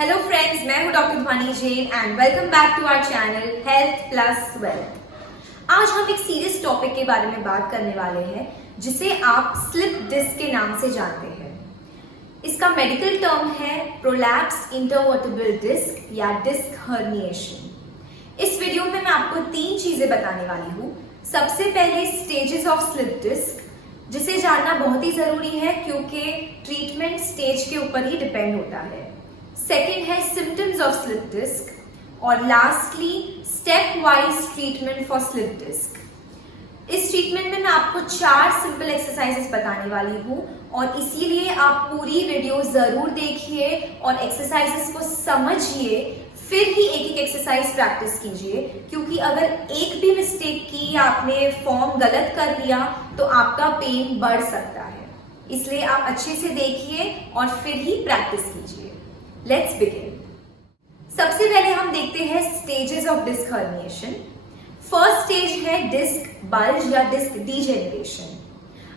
Hello friends, मैं हूं doctor Dhwani Jain and welcome back to our channel health plus wealth. आज हम एक सीरियस टॉपिक के बारे में बात करने वाले हैं जिसे आप स्लिप डिस्क के नाम से जानते हैं। इसका मेडिकल टर्म है प्रोलैप्स इंटरवर्टेब्रल डिस्क या डिस्क हर्निएशन। इस वीडियो में मैं आपको 3 चीजें बताने वाली हूँ। सबसे पहले स्टेजेस ऑफ स्लिप डिस्क, जिसे जानना बहुत ही जरूरी है क्योंकि ट्रीटमेंट स्टेज के ऊपर ही डिपेंड होता है। सेकेंड है सिम्टम्स ऑफ स्लिप डिस्क और lastly step wise treatment for slip disc. इस ट्रीटमेंट में मैं आपको 4 सिंपल एक्सरसाइजेस बताने वाली हूँ और इसीलिए आप पूरी वीडियो जरूर देखिए और एक्सरसाइजेस को समझिए, फिर ही एक एक एक्सरसाइज प्रैक्टिस कीजिए, क्योंकि अगर एक भी मिस्टेक की या आपने फॉर्म गलत कर दिया तो आपका पेन बढ़ सकता है। इसलिए आप अच्छे से देखिए और फिर ही प्रैक्टिस कीजिए। Let's begin. सबसे पहले हम देखते हैं stages of disc herniation. First stage है डिस्क बल्ज या डिस्क डीजेनरेशन।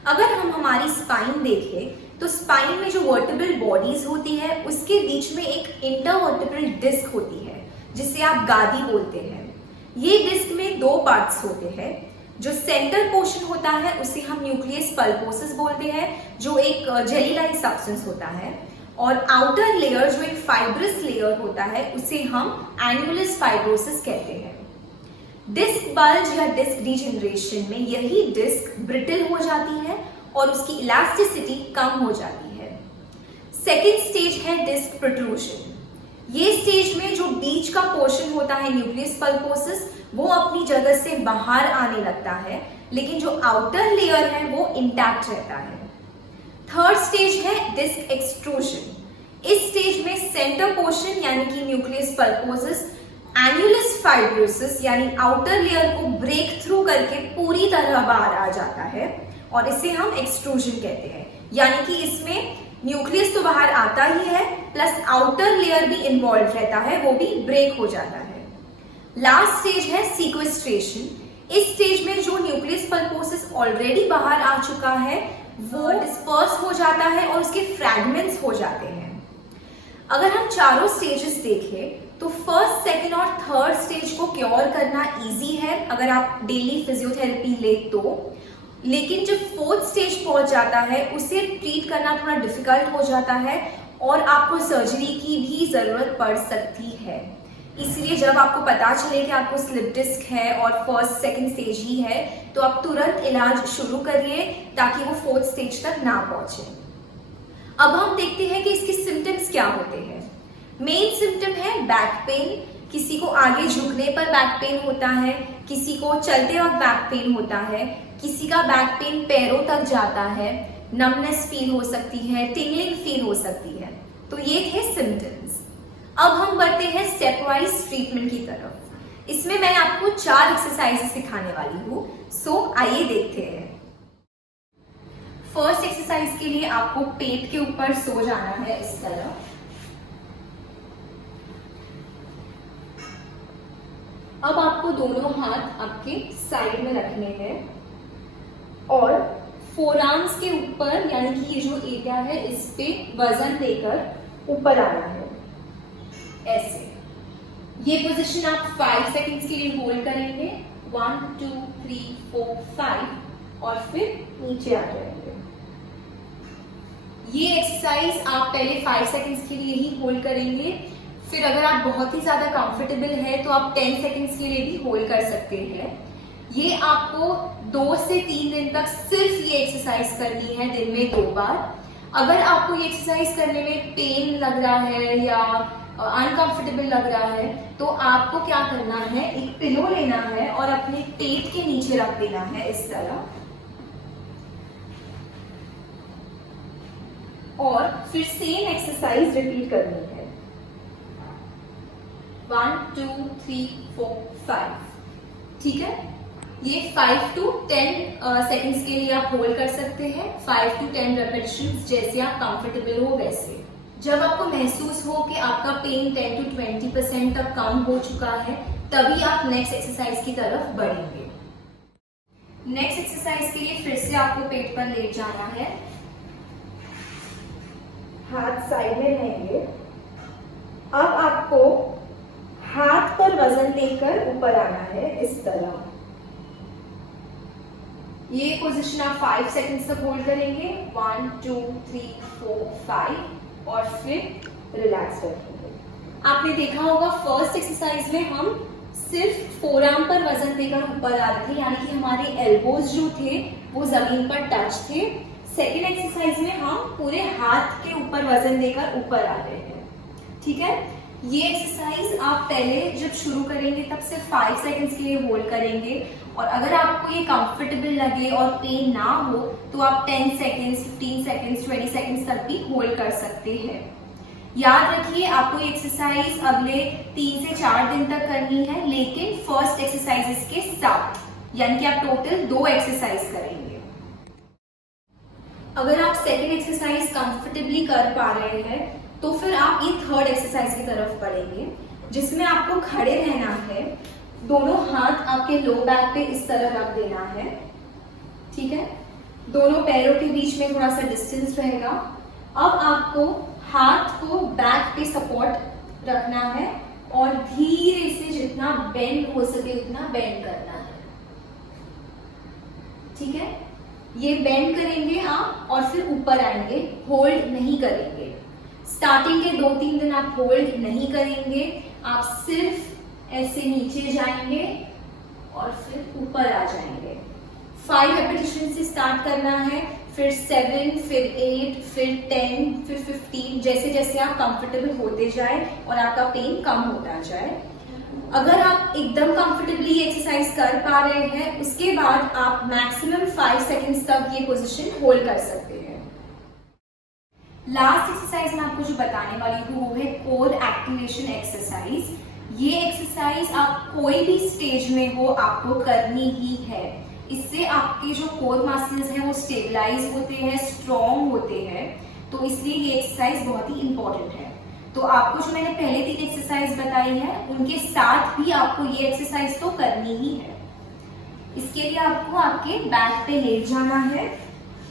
अगर हम हमारी स्पाइन देखें तो स्पाइन में जो वर्टिब्रल बॉडीज होती है उसके बीच में एक इंटरवर्टिब्रल डिस्क होती है जिसे आप गादी बोलते हैं। ये डिस्क में 2 पार्ट्स होते हैं। जो सेंटर पोर्शन होता है उसे हम न्यूक्लियस पल्पोसस बोलते हैं, जो एक जेली लाइक सब्सटेंस होता है, और आउटर लेयर जो एक फाइब्रस लेयर होता है उसे हम एन्युलस फाइब्रोसिस कहते हैं। डिस्क बल्ज या डिस्क डीजेनरेशन में यही डिस्क ब्रिटल हो जाती है और उसकी इलास्टिसिटी कम हो जाती है। सेकेंड स्टेज है डिस्क प्रोट्रूशन। ये स्टेज में जो बीच का पोर्शन होता है न्यूक्लियस पल्पोसस वो अपनी जगह से बाहर आने लगता है, लेकिन जो आउटर लेयर है वो इंटैक्ट रहता है। थर्ड स्टेज है डिस्क एक्सट्रूजन। इस स्टेज में सेंटर पोर्शन यानी कि न्यूक्लियस पल्पोसस एन्युलस फाइब्रोसिस यानी आउटर लेयर को ब्रेक थ्रू करके पूरी तरह बाहर आ जाता है और इसे हम एक्सट्रूजन कहते हैं। यानी कि इसमें न्यूक्लियस तो बाहर आता ही है प्लस आउटर लेयर भी इन्वॉल्व रहता है, वो भी ब्रेक हो जाता है। लास्ट स्टेज है सीक्वेस्ट्रेशन। इस स्टेज में जो न्यूक्लियस पल्पोसस ऑलरेडी बाहर आ चुका है वो डिस्पर्स हो जाता है और उसके फ्रैगमेंट्स हो जाते हैं। अगर हम चारों स्टेजेस देखें तो फर्स्ट, सेकंड और थर्ड स्टेज को क्योर करना इजी है अगर आप डेली फिजियोथेरेपी ले तो, लेकिन जब फोर्थ स्टेज पहुंच जाता है उसे ट्रीट करना थोड़ा डिफिकल्ट हो जाता है और आपको सर्जरी की भी जरूरत पड़ सकती है। इसलिए जब आपको पता चले कि आपको स्लिप डिस्क है और फर्स्ट सेकंड स्टेज ही है तो आप तुरंत इलाज शुरू करिए ताकि वो फोर्थ स्टेज तक ना पहुंचे। अब हम देखते हैं कि इसके सिम्टम्स क्या होते हैं। मेन सिम्टम है बैक पेन। किसी को आगे झुकने पर बैक पेन होता है, किसी को चलते वक्त बैक पेन होता है, किसी का बैक पेन पैरों तक जाता है, नमनेस फील हो सकती है, टिंगलिंग फील हो सकती है। तो ये थे सिम्टम्स। अब हम बढ़ते हैं स्टेप वाइज ट्रीटमेंट की तरफ। इसमें मैं आपको 4 एक्सरसाइज सिखाने वाली हूँ, सो आइए देखते हैं। फर्स्ट एक्सरसाइज के लिए आपको पेट के ऊपर सो जाना है इस तरह। अब आपको दोनों हाथ आपके साइड में रखने हैं और फोरआर्म्स के ऊपर यानी कि ये जो एरिया है इस पे वजन देकर ऊपर आना है ऐसे। ये पोजीशन आप 5 सेकंड्स के लिए होल्ड करेंगे, 1 2 3 4 5 और फिर नीचे आ जाएंगे। ये एक्सरसाइज आप पहले 5 सेकंड्स के लिए ही होल्ड करेंगे, फिर अगर आप बहुत ही ज्यादा कंफर्टेबल है तो आप 10 सेकंड्स के लिए भी होल्ड कर सकते हैं। ये आपको 2 से 3 दिन तक सिर्फ ये एक्सरसाइज करनी है, दिन में 2 बार। अगर आपको ये एक्सरसाइज करने में पेन लग रहा है या अनकंफर्टेबल लग रहा है तो आपको क्या करना है, एक पिलो लेना है और अपने पेट के नीचे रख देना है इस तरह, और फिर सेम एक्सरसाइज रिपीट करनी है। 1 2 3 4 5। ठीक है, ये 5 to 10 सेकंड्स के लिए आप होल्ड कर सकते हैं, 5 to 10 रेपिटेशंस जैसे आप कंफर्टेबल हो वैसे। जब आपको महसूस हो कि आपका पेन 10 to 20% तक कम हो चुका है तभी आप नेक्स्ट एक्सरसाइज की तरफ बढ़ेंगे। नेक्स्ट एक्सरसाइज के लिए फिर से आपको पेट पर लेट जाना है, हाथ साइड में रहेंगे अब आपको हाथ पर वजन लेकर ऊपर आना है इस तरह। ये पोजीशन आप 5 सेकंड्स तक होल्ड करेंगे, 1 2 3 4 5, और फिर रिलैक्स रखेंगे। आपने देखा होगा फर्स्ट एक्सरसाइज में हम सिर्फ फोर आर्म पर वजन देकर ऊपर आ रहे थे, यानी कि हमारे एल्बोज जो थे वो जमीन पर टच थे। सेकेंड एक्सरसाइज में हम पूरे हाथ के ऊपर वजन देकर ऊपर आ रहे हैं। ठीक है, ये एक्सरसाइज आप पहले जब शुरू करेंगे तब सिर्फ 5 सेकंड्स के लिए होल्ड करेंगे, और अगर आपको ये कंफर्टेबल लगे और पेन ना हो तो आप 10 सेकंड्स, 15 सेकंड्स, 20 सेकंड्स तक भी होल्ड कर सकते हैं। याद रखिए आपको ये एक्सरसाइज अगले 3 से 4 दिन तक करनी है, लेकिन फर्स्ट एक्सरसाइजेस के साथ, यानी कि आप टोटल 2 एक्सरसाइज करेंगे। अगर आप सेकेंड एक्सरसाइज कंफर्टेबली कर पा रहे हैं तो फिर आप ये थर्ड एक्सरसाइज की तरफ बढ़ेंगे, जिसमें आपको खड़े रहना है, दोनों हाथ आपके लो बैक पे इस तरह रख देना है। ठीक है, दोनों पैरों के बीच में थोड़ा सा डिस्टेंस रहेगा। अब आपको हाथ को बैक पे सपोर्ट रखना है और धीरे से जितना बेंड हो सके उतना बेंड करना है। ठीक है, ये बेंड करेंगे आप और फिर ऊपर आएंगे, होल्ड नहीं करेंगे। स्टार्टिंग के 2-3 दिन आप होल्ड नहीं करेंगे, आप सिर्फ ऐसे नीचे जाएंगे और फिर ऊपर आ जाएंगे। 5 रेपिटेशन से स्टार्ट करना है, फिर 7, फिर 8, फिर 10, फिर 15, जैसे जैसे आप कंफर्टेबल होते जाए और आपका पेन कम होता जाए। अगर आप एकदम कंफर्टेबली एक्सरसाइज कर पा रहे हैं, उसके बाद आप मैक्सिमम 5 सेकंड्स तक ये पोजीशन होल्ड कर सकते हैं। लास्ट एक्सरसाइज मैं आपको जो बताने वाली हूँ वो है कोर एक्टिवेशन एक्सरसाइज। ये एक्सरसाइज आप कोई भी स्टेज में हो आपको करनी ही है। इससे आपके जो कोर मसल्स हैं वो स्टेबलाइज होते हैं, स्ट्रॉन्ग होते हैं, तो इसलिए ये एक्सरसाइज बहुत ही इंपॉर्टेंट है। तो आपको जो मैंने पहले 3 एक्सरसाइज बताई है उनके साथ भी आपको ये एक्सरसाइज तो करनी ही है। इसके लिए आपको आपके बैक पे लेट जाना है,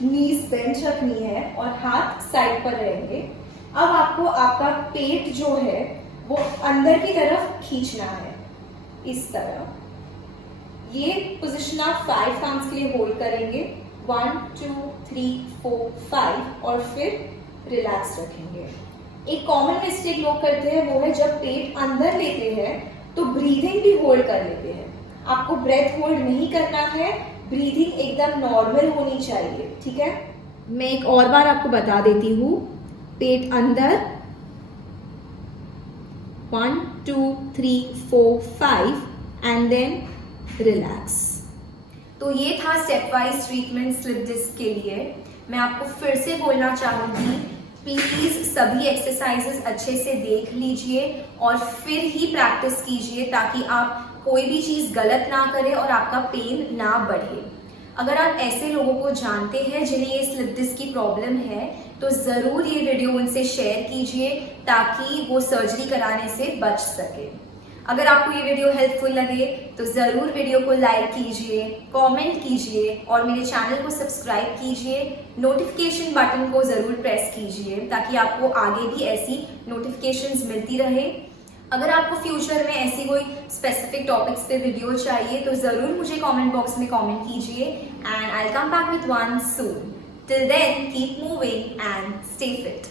नीज बेंच रखनी है और हाथ साइड पर रहेंगे। अब आपको आपका पेट जो है वो अंदर की तरफ खींचना है इस तरह। ये पोजीशन आप 5 काउंट्स के लिए होल्ड करेंगे, 1 2 3 4 5, और फिर रिलैक्स रखेंगे। एक कॉमन मिस्टेक लोग करते हैं वो है जब पेट अंदर लेते हैं तो ब्रीदिंग भी होल्ड कर लेते हैं। आपको ब्रेथ होल्ड नहीं करना है, ब्रीदिंग एकदम नॉर्मल होनी चाहिए। ठीक है, मैं एक और बार आपको बता देती हूँ। पेट अंदर, 1 2 3 4 5, एंड देन रिलैक्स। तो ये था step wise treatment slip disc के लिए। मैं आपको फिर से बोलना चाहूंगी, प्लीज सभी एक्सरसाइजेस अच्छे से देख लीजिए और फिर ही प्रैक्टिस कीजिए, ताकि आप कोई भी चीज गलत ना करें और आपका पेन ना बढ़े। अगर आप ऐसे लोगों को जानते हैं जिन्हें ये स्लिप डिस्क की प्रॉब्लम है तो जरूर ये वीडियो उनसे शेयर कीजिए ताकि वो सर्जरी कराने से बच सके। अगर आपको ये वीडियो हेल्पफुल लगे तो जरूर वीडियो को लाइक कीजिए, कमेंट कीजिए और मेरे चैनल को सब्सक्राइब कीजिए। नोटिफिकेशन बटन को जरूर प्रेस कीजिए ताकि आपको आगे भी ऐसी नोटिफिकेशंस मिलती रहे। अगर आपको फ्यूचर में ऐसी कोई स्पेसिफिक टॉपिक्स पे वीडियो चाहिए तो जरूर मुझे कमेंट बॉक्स में कमेंट कीजिए, and I will come back with one soon. Till then keep moving and stay fit.